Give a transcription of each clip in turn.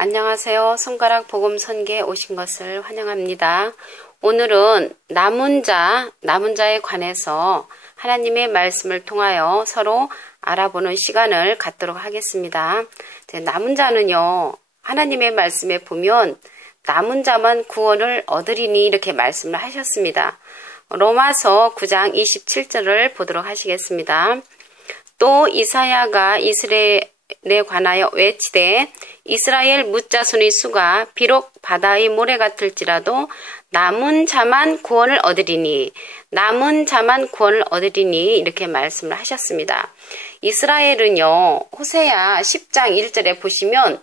안녕하세요. 손가락 복음 선교에 오신 것을 환영합니다. 오늘은 남은 자에 관해서 하나님의 말씀을 통하여 서로 알아보는 시간을 갖도록 하겠습니다. 남은 자는요, 하나님의 말씀에 보면 남은 자만 구원을 얻으리니 이렇게 말씀을 하셨습니다. 로마서 9장 27절을 보도록 하시겠습니다. 또 이사야가 이스라엘에 관하여 외치되 이스라엘 뭇자손의 수가 비록 바다의 모래 같을지라도 남은 자만 구원을 얻으리니 이렇게 말씀을 하셨습니다. 이스라엘은요, 호세아 10장 1절에 보시면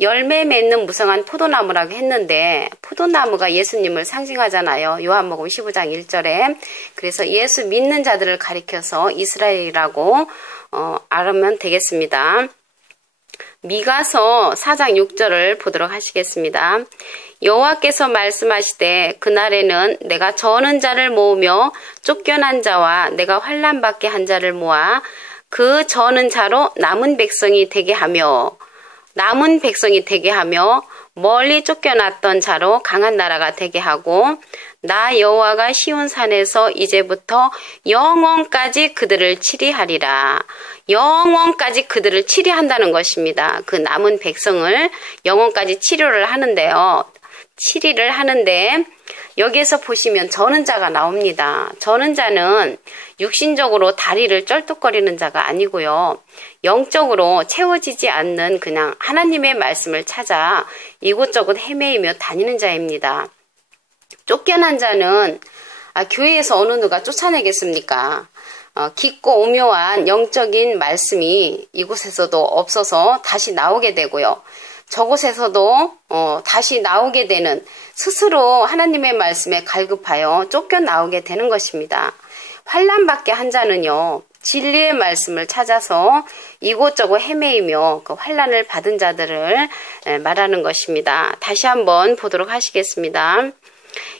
열매 맺는 무성한 포도나무라고 했는데 포도나무가 예수님을 상징하잖아요. 요한복음 15장 1절에. 그래서 예수 믿는 자들을 가리켜서 이스라엘이라고 알으면 되겠습니다. 미가서 4장 6절을 보도록 하시겠습니다. 여호와께서 말씀하시되 그날에는 내가 저는 자를 모으며 쫓겨난 자와 내가 환난 받게 한 자를 모아 그 저는 자로 남은 백성이 되게 하며 멀리 쫓겨났던 자로 강한 나라가 되게 하고 나 여호와가 시온 산에서 이제부터 영원까지 그들을 치리하리라. 영원까지 그들을 치리한다는 것입니다. 그 남은 백성을 영원까지 치료를 하는데요. 치리를 하는데 여기에서 보시면 저는 자가 나옵니다. 저는 자는 육신적으로 다리를 쩔뚝거리는 자가 아니고요. 영적으로 채워지지 않는 그냥 하나님의 말씀을 찾아 이곳저곳 헤매이며 다니는 자입니다. 쫓겨난 자는 교회에서 어느 누가 쫓아내겠습니까? 깊고 오묘한 영적인 말씀이 이곳에서도 없어서 다시 나오게 되고요. 저곳에서도 다시 나오게 되는 스스로 하나님의 말씀에 갈급하여 쫓겨나오게 되는 것입니다. 환난받게 한 자는요, 진리의 말씀을 찾아서 이곳저곳 헤매이며 그 환난을 받은 자들을 말하는 것입니다. 다시 한번 보도록 하시겠습니다.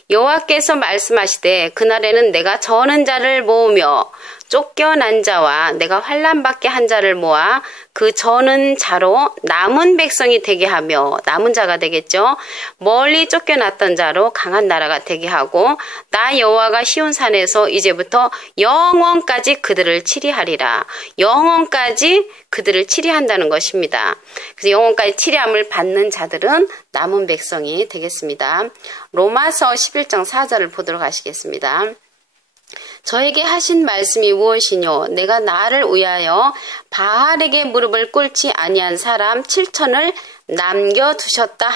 여호와께서 말씀하시되 그날에는 내가 저는 자를 모으며 쫓겨난 자와 내가 환난받게 한 자를 모아 그 저는 자로 남은 백성이 되게 하며 남은 자가 되겠죠. 멀리 쫓겨났던 자로 강한 나라가 되게 하고 나 여호와가 시온 산에서 이제부터 영원까지 그들을 치리하리라. 영원까지 그들을 치리한다는 것입니다. 그래서 영원까지 치리함을 받는 자들은 남은 백성이 되겠습니다. 로마서 11장 4절을 보도록 하시겠습니다. 저에게 하신 말씀이 무엇이뇨? 내가 나를 위하여 바알에게 무릎을 꿇지 아니한 사람 7천을 남겨두셨다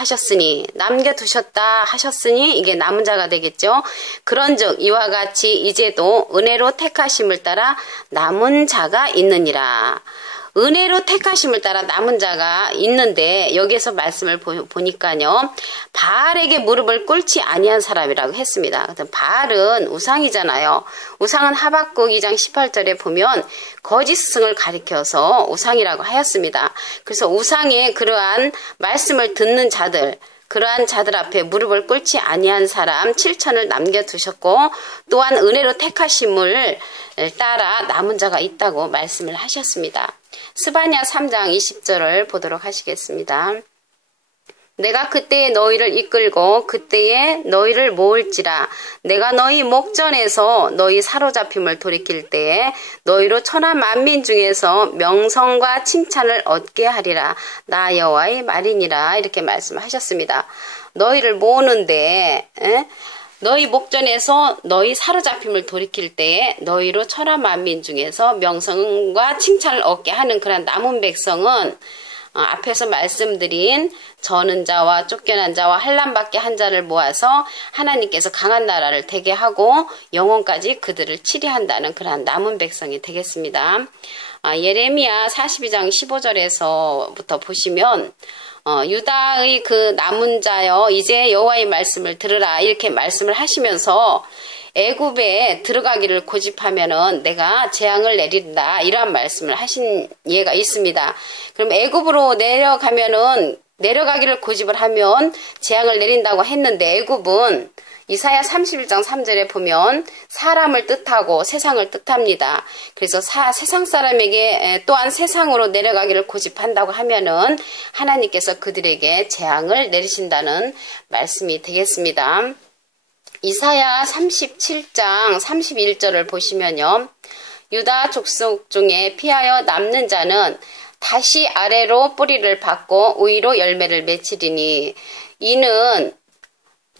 하셨으니 이게 남은 자가 되겠죠. 그런즉 이와 같이 이제도 은혜로 택하심을 따라 남은 자가 있느니라. 은혜로 택하심을 따라 남은 자가 있는데 여기에서 말씀을 보니까요. 바알에게 무릎을 꿇지 아니한 사람이라고 했습니다. 바알은 우상이잖아요. 우상은 하박국 2장 18절에 보면 거짓 스승을 가리켜서 우상이라고 하였습니다. 그래서 우상의 그러한 말씀을 듣는 자들, 그러한 자들 앞에 무릎을 꿇지 아니한 사람 7천을 남겨두셨고 또한 은혜로 택하심을 따라 남은 자가 있다고 말씀을 하셨습니다. 스바냐 3장 20절을 보도록 하시겠습니다. 내가 그때에 너희를 이끌고 그때에 너희를 모을지라. 내가 너희 목전에서 너희 사로잡힘을 돌이킬 때에 너희로 천하 만민 중에서 명성과 칭찬을 얻게 하리라. 나 여호와의 말이니라. 이렇게 말씀하셨습니다. 너희를 모으는데 너희 목전에서 너희 사로잡힘을 돌이킬 때에 너희로 천하 만민 중에서 명성과 칭찬을 얻게 하는 그런 남은 백성은 앞에서 말씀드린 저는 자와 쫓겨난 자와 환난받게 한 자를 모아서 하나님께서 강한 나라를 되게 하고 영원까지 그들을 치리한다는 그러한 남은 백성이 되겠습니다. 예레미야 42장 15절에서부터 보시면 유다의 그 남은 자여 이제 여호와의 말씀을 들으라 이렇게 말씀을 하시면서 애굽에 들어가기를 고집하면은 내가 재앙을 내린다 이러한 말씀을 하신 예가 있습니다. 그럼 애굽으로 내려가기를 고집을 하면 재앙을 내린다고 했는데 애굽은 이사야 31장 3절에 보면 사람을 뜻하고 세상을 뜻합니다. 그래서 세상 사람에게 또한 세상으로 내려가기를 고집한다고 하면은 하나님께서 그들에게 재앙을 내리신다는 말씀이 되겠습니다. 이사야 37장 31절을 보시면요. 유다 족속 중에 피하여 남는 자는 다시 아래로 뿌리를 받고 위로 열매를 맺히리니 이는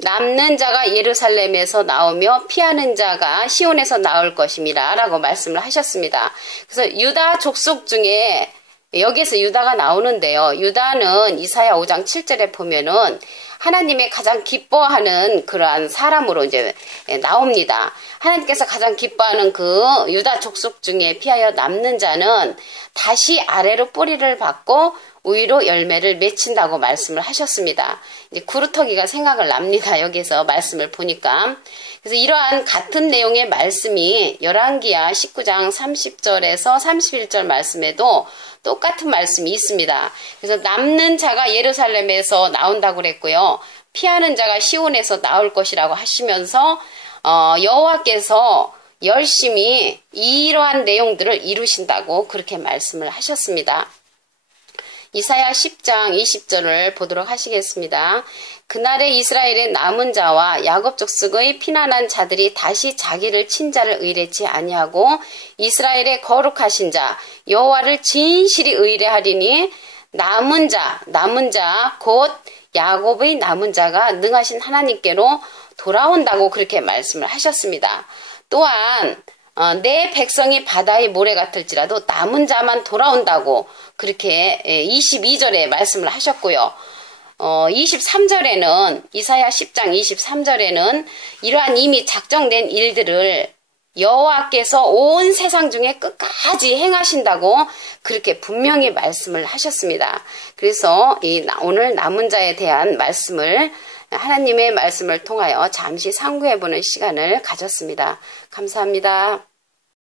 남는 자가 예루살렘에서 나오며 피하는 자가 시온에서 나올 것임이라 라고 말씀을 하셨습니다. 그래서 유다 족속 중에 여기에서 유다가 나오는데요. 유다는 이사야 5장 7절에 보면은 하나님의 가장 기뻐하는 그러한 사람으로 이제 나옵니다. 하나님께서 가장 기뻐하는 그 유다 족속 중에 피하여 남는 자는 다시 아래로 뿌리를 받고 위로 열매를 맺힌다고 말씀을 하셨습니다. 이제 구루터기가 생각을 납니다. 여기서 말씀을 보니까. 그래서 이러한 같은 내용의 말씀이 열왕기야 19장 30절에서 31절 말씀에도 똑같은 말씀이 있습니다. 그래서 남는 자가 예루살렘에서 나온다고 그랬고요. 피하는 자가 시온에서 나올 것이라고 하시면서 여호와께서 열심히 이러한 내용들을 이루신다고 그렇게 말씀을 하셨습니다. 이사야 10장 20절을 보도록 하시겠습니다. 그날에 이스라엘의 남은 자와 야곱 족속의 피난한 자들이 다시 자기를 친자를 의뢰치 아니하고 이스라엘의 거룩하신 자 여호와를 진실이 의뢰하리니 남은 자 곧 야곱의 남은 자가 능하신 하나님께로 돌아온다고 그렇게 말씀을 하셨습니다. 또한 내 백성이 바다의 모래 같을지라도 남은 자만 돌아온다고 그렇게 22절에 말씀을 하셨고요. 23절에는 이사야 10장 23절에는 이러한 이미 작정된 일들을 여호와께서 온 세상 중에 끝까지 행하신다고 그렇게 분명히 말씀을 하셨습니다. 그래서 오늘 남은 자에 대한 말씀을 하나님의 말씀을 통하여 잠시 상고해보는 시간을 가졌습니다. 감사합니다.